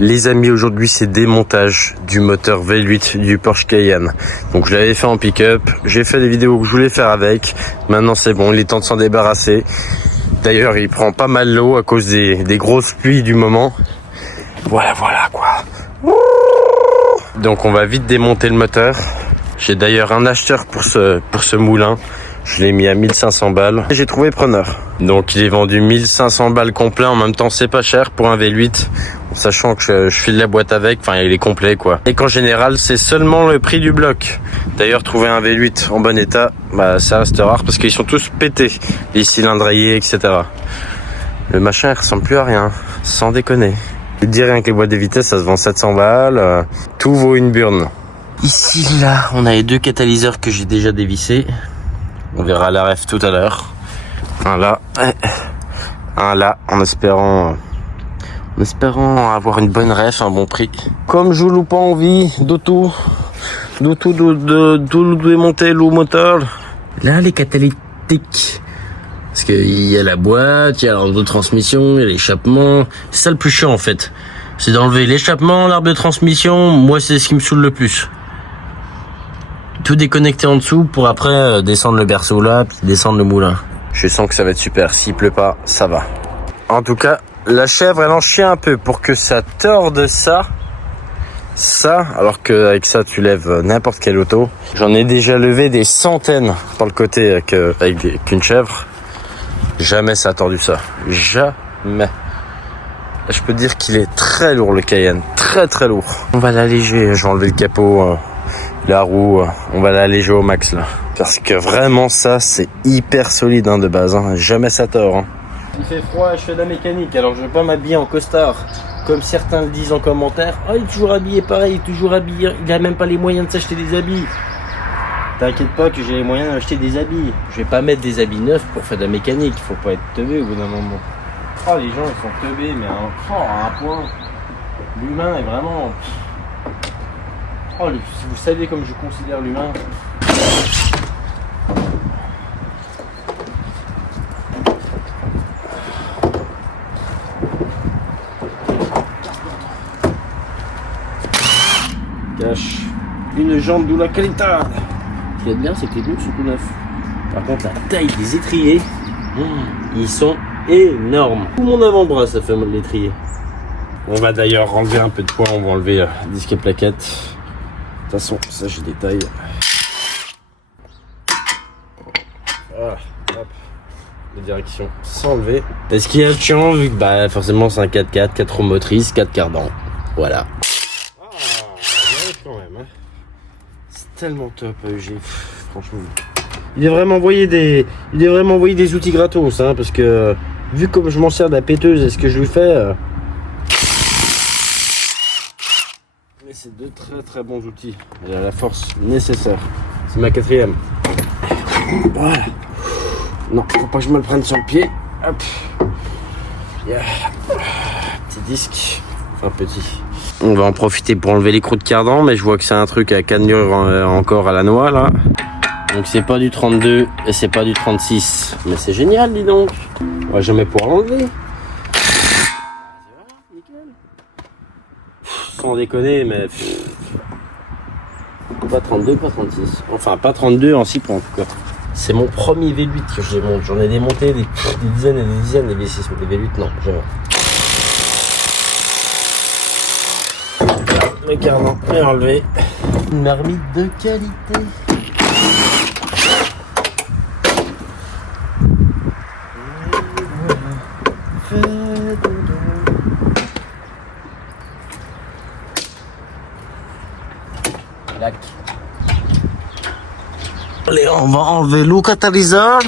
Les amis, aujourd'hui c'est démontage du moteur V8 du Porsche Cayenne. Donc je l'avais fait en pick-up, j'ai fait des vidéos que je voulais faire avec. Maintenant c'est bon, il est temps de s'en débarrasser. D'ailleurs il prend pas mal l'eau à cause des grosses pluies du moment. Voilà quoi. Donc on va vite démonter le moteur. J'ai d'ailleurs un acheteur pour ce moulin. Je l'ai mis à 1500 balles et j'ai trouvé preneur. Donc il est vendu 1500 balles complet. En même temps c'est pas cher pour un V8. Sachant que je file la boîte avec, enfin il est complet quoi. Et qu'en général c'est seulement le prix du bloc. D'ailleurs trouver un V8 en bon état, bah ça reste rare parce qu'ils sont tous pétés. Les cylindres rayés, etc. Le machin il ressemble plus à rien, sans déconner. Je te dis rien que les boîtes de vitesse ça se vend 700 balles. Tout vaut une burne. Ici là on a les deux catalyseurs que j'ai déjà dévissés. On verra la ref tout à l'heure. Un là, un là, en espérant avoir une bonne ref, un bon prix. Comme je n'ai pas envie de tout démonter le moteur. Là, les catalytiques. Parce qu'il y a la boîte, il y a l'arbre de transmission, il y a l'échappement. C'est ça le plus chiant en fait. C'est d'enlever l'échappement, l'arbre de transmission. Moi, c'est ce qui me saoule le plus. Tout déconnecter en dessous pour après descendre le berceau là, puis descendre le moulin. Je sens que ça va être super. S'il pleut pas, ça va. En tout cas, la chèvre, elle en chie un peu pour que ça torde ça, alors qu'avec ça, tu lèves n'importe quelle auto. J'en ai déjà levé des centaines par le côté avec une chèvre. Jamais ça a tordu ça. Jamais. Je peux te dire qu'il est très lourd le Cayenne. Très lourd. On va l'alléger. Je vais enlever le capot. La roue, on va l'alléger au max là. Parce que vraiment ça, c'est hyper solide de base. Jamais ça tord. Il fait froid, je fais de la mécanique, alors je vais pas m'habiller en costard. Comme certains le disent en commentaire. Oh, il est toujours habillé pareil, toujours habillé. Il a même pas les moyens de s'acheter des habits. T'inquiète pas que j'ai les moyens d'acheter des habits. Je vais pas mettre des habits neufs pour faire de la mécanique. Il faut pas être teubé au bout d'un moment. Oh, les gens ils sont teubés, mais à un point. L'humain est vraiment... Oh, si vous savez comme je considère l'humain. Cache une jambe d'où la qualité. Ce qui est bien, c'est que les pneus sont tout neufs. Par contre, la taille des étriers, ils sont énormes. Tout mon avant-bras, ça fait l'étrier. On va d'ailleurs enlever un peu de poids, on va enlever disque et plaquettes. De toute façon, ça je détaille. Voilà, hop, les directions sans enlever. Et ce qui est chiant, vu que forcément c'est un 4x4, 4 roues motrices, 4 cardans. Voilà. Ah, quand même. C'est tellement top, EG. Franchement. Il devrait m'envoyer des outils gratos, parce que vu comme je m'en sers de la péteuse et ce que je lui fais. C'est deux très bons outils. Elle a la force nécessaire. C'est ma 4e. Voilà. Non, faut pas que je me le prenne sur le pied. Hop. Yeah. Petit disque. Enfin petit. On va en profiter pour enlever les croûtes de cardan, mais je vois que c'est un truc à cannelure encore à la noix là. Donc c'est pas du 32 et c'est pas du 36. Mais c'est génial, dis donc. On va jamais pouvoir l'enlever. Sans déconner, mais pas 32, pas 36. Enfin, pas 32 en 6 points en tout cas. C'est mon premier V8 que je démonte. J'en ai démonté des dizaines et des dizaines de V6, mais des V8, non, jamais. Voilà, le cardan est enlevé. Une marmite de qualité. Allez, on va enlever le catalyseur.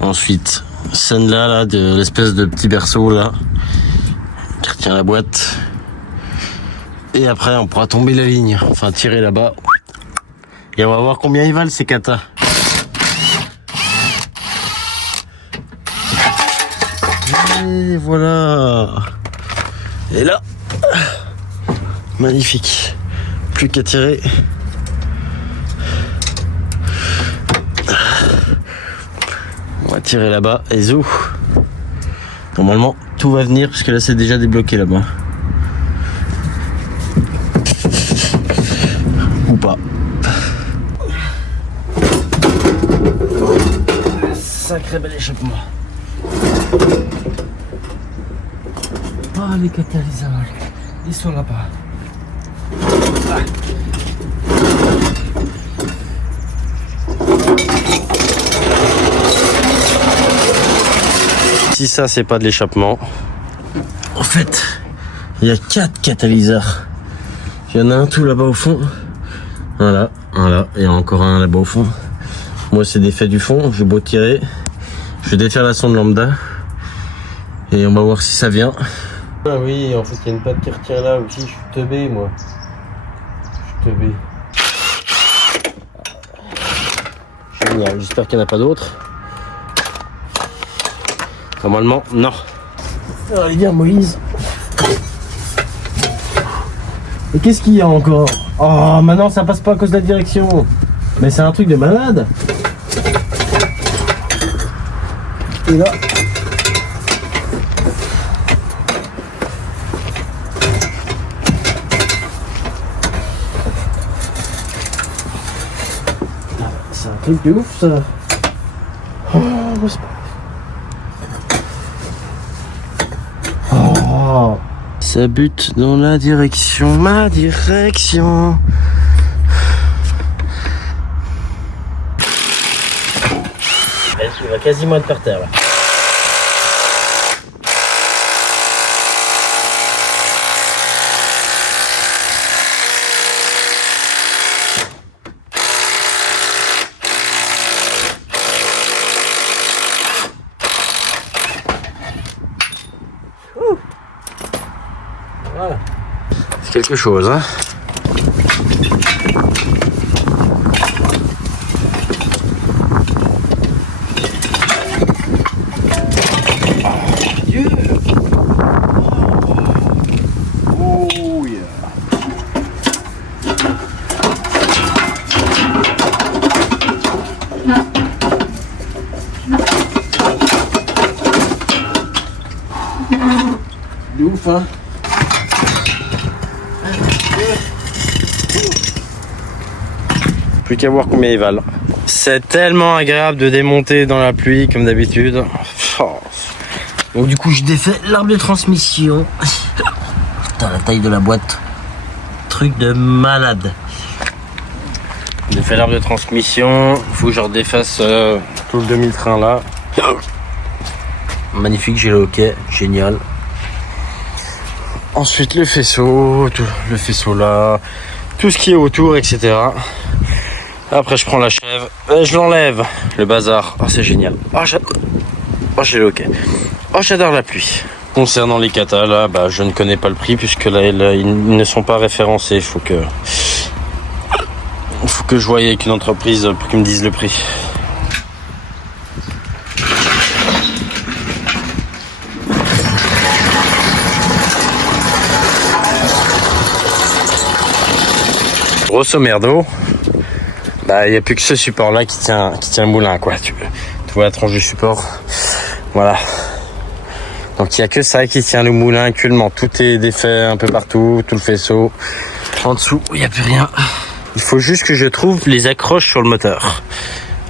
Ensuite, celle-là, de l'espèce de petit berceau là, qui retient la boîte. Et après, on pourra tomber la ligne, enfin tirer là-bas. Et on va voir combien ils valent ces katas. Et voilà. Et là, magnifique. Plus qu'à tirer. On va tirer là-bas et zou. Normalement, tout va venir parce que là, c'est déjà débloqué là-bas. Ou pas. Sacré bel échappement. Ah, les catalyseurs, ils sont là-bas. Ah. Si ça, c'est pas de l'échappement. En fait, il y a 4 catalyseurs. Il y en a un tout là-bas au fond. Voilà, voilà. Il y a encore un là-bas au fond. Moi, c'est des faits du fond. Je vais beau tirer. Je vais défaire la sonde lambda. Et on va voir si ça vient. Ah oui, en fait, il y a une patte qui retient là aussi. Je suis teubé, moi. Je suis teubé. Génial. J'espère qu'il n'y en a pas d'autres. Normalement, non. Allez, viens, Moïse. Et qu'est-ce qu'il y a encore? Oh, maintenant, ça passe pas à cause de la direction. Mais c'est un truc de malade. Et là. C'est un truc de ouf, ça. Oh, oh. Ça bute dans la direction, ma direction. Il va quasiment être par terre là. Voilà. C'est quelque chose, hein. Dieu. Oh yeah. De ouf, hein. Plus qu'à voir combien ils valent. C'est tellement agréable de démonter dans la pluie comme d'habitude. Oh. Donc du coup je défais l'arbre de transmission. Putain, la taille de la boîte. Truc de malade. Je défais l'arbre de transmission. Faut que je redéfasse tout le demi-train là. Magnifique, j'ai le hockey, génial. Ensuite le faisceau là, tout ce qui est autour, etc. Après je prends la chèvre, je l'enlève, le bazar. Oh c'est génial. Oh j'ai le hockey. Oh j'adore la pluie. Concernant les katas là, bah je ne connais pas le prix puisque là ils ne sont pas référencés. Il faut que je voie avec une entreprise pour qu'ils me disent le prix. Grosso merdo, bah il n'y a plus que ce support là qui tient le moulin quoi. Tu vois la tranche du support, voilà. Donc il n'y a que ça qui tient le moulin actuellement. Tout est défait un peu partout, tout le faisceau. En dessous, il n'y a plus rien. Il faut juste que je trouve les accroches sur le moteur.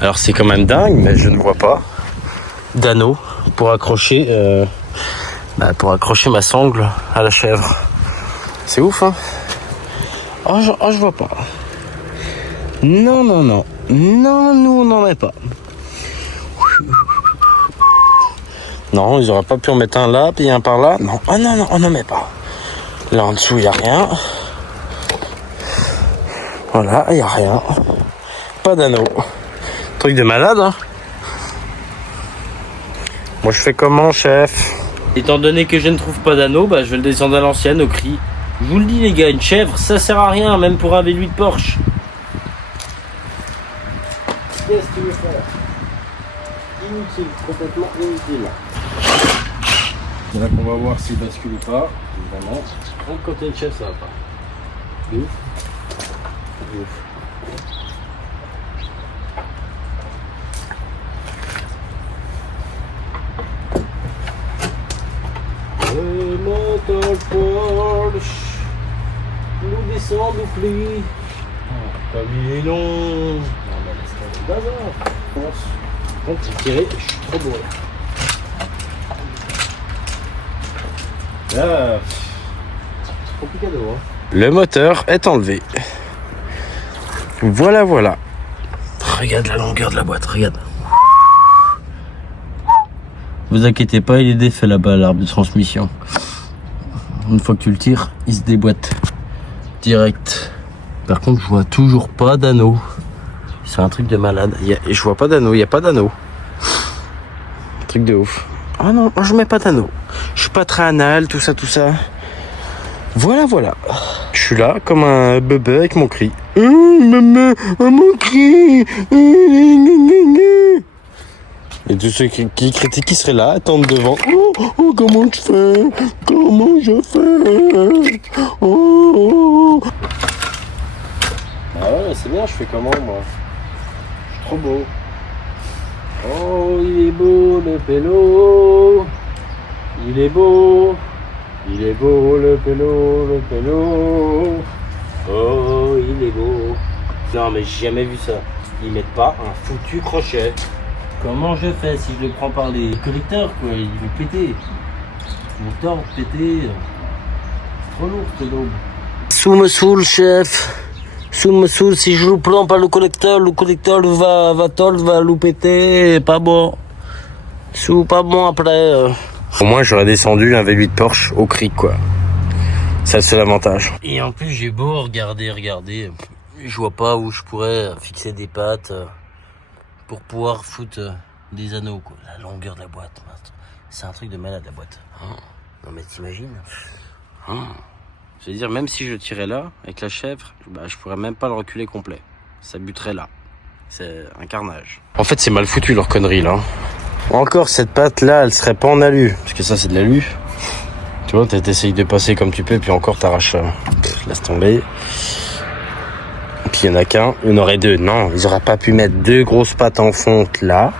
Alors c'est quand même dingue, mais je ne vois pas d'anneau pour accrocher ma sangle à la chèvre. C'est ouf, hein. Oh, je vois pas. Non, nous on n'en met pas. Non, ils auraient pas pu en mettre un là, puis un par là. Non, oh non, on n'en met pas. Là en dessous, il n'y a rien. Voilà, il n'y a rien. Pas d'anneau. Truc de malade, hein. Moi, je fais comment, chef? Étant donné que je ne trouve pas d'anneau, bah, je vais le descendre à l'ancienne au cri. Je vous le dis, les gars, une chèvre, ça sert à rien, même pour un V8 de Porsche. Qu'est-ce que tu veux faire? Inutile, complètement inutile. C'est là qu'on va voir s'il bascule ou pas, évidemment. Donc, quand il y a une chèvre, ça va pas. De ouf. De ouf. Le moteur Porsche nous descend du pli. Comme il est long. Non, mais laisse tomber le bazar. Bon, j'ai tiré, je suis trop beau là. Là, c'est compliqué de voir. Le moteur est enlevé. Voilà, voilà. Regarde la longueur de la boîte, regarde. Vous inquiétez pas, il est défait là-bas, l'arbre de transmission. Une fois que tu le tires, il se déboîte direct. Par contre, je vois toujours pas d'anneau. C'est un truc de malade. Je vois pas d'anneau, il n'y a pas d'anneau. Truc de ouf. Ah non, je mets pas d'anneau. Je suis pas très anal, tout ça, tout ça. Voilà, voilà. Je suis là comme un bébé avec mon cri. Maman, mon cri. Et tous ceux qui critiquent, qui seraient là, attendent devant. Oh, comment je fais? Comment je fais? Oh. Ah ouais, c'est bien, je fais comment, moi? Je suis trop beau. Oh, il est beau, le pélo. Il est beau. Il est beau, le pélo, le pélo. Oh, il est beau. Non, mais j'ai jamais vu ça. Ils mettent pas un foutu crochet. Comment je fais si je le prends par les collecteurs, quoi? Il veut péter. Mon temps, péter. C'est trop lourd, ce daube. Sous me saoule, chef. Sous me saoule, si je le prends par le collecteur va le péter. Pas bon. Sous, pas bon après. Au moins, j'aurais descendu un V8 Porsche au cric, quoi. C'est le seul avantage. Et en plus, j'ai beau regarder. Je vois pas où je pourrais fixer des pattes pour pouvoir foutre des anneaux, quoi. La longueur de la boîte. C'est un truc de malade, la boîte. Non, mais t'imagines? Je veux dire, même si je tirais là, avec la chèvre, bah, je pourrais même pas le reculer complet. Ça buterait là. C'est un carnage. En fait, c'est mal foutu, leur connerie, là. Encore, cette patte-là, elle serait pas en alu. Parce que ça, c'est de l'alu. Tu vois, t'essayes de passer comme tu peux, puis encore, t'arraches. Laisse tomber. Puis, il y en a qu'un. Il y en aurait deux. Non, ils auraient pas pu mettre deux grosses pattes en fonte là.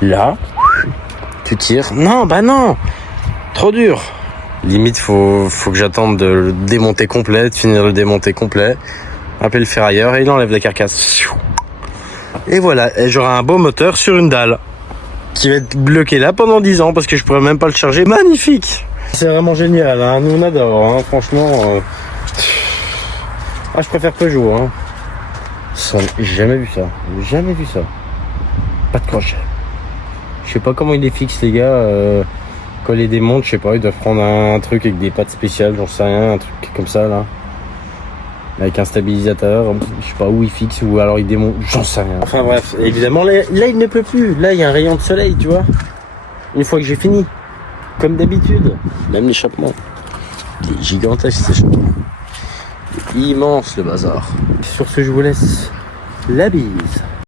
Là. Tu tires. Non, bah non. Trop dur. Limite, faut que j'attende de le démonter complet, de finir de le démonter complet. Appeler le ferrailleur et il enlève la carcasse. Et voilà, et j'aurai un beau moteur sur une dalle qui va être bloqué là pendant 10 ans parce que je pourrais même pas le charger. Magnifique. C'est vraiment génial, hein. Nous on adore, hein. Franchement. Je préfère Peugeot, hein. J'ai jamais vu ça. Jamais vu ça. Pas de crochet. Je sais pas comment ils les fixent, les gars. Quand ils les démontent, je sais pas, ils doivent prendre un truc avec des pattes spéciales, j'en sais rien, un truc comme ça là. Avec un stabilisateur, je sais pas où ils fixent ou alors ils démontent, j'en sais rien. Enfin bref, évidemment là il ne peut plus. Là il y a un rayon de soleil, tu vois. Une fois que j'ai fini. Comme d'habitude. Même l'échappement. Il est gigantesque cet échappement. Il est immense le bazar. Sur ce, je vous laisse la bise.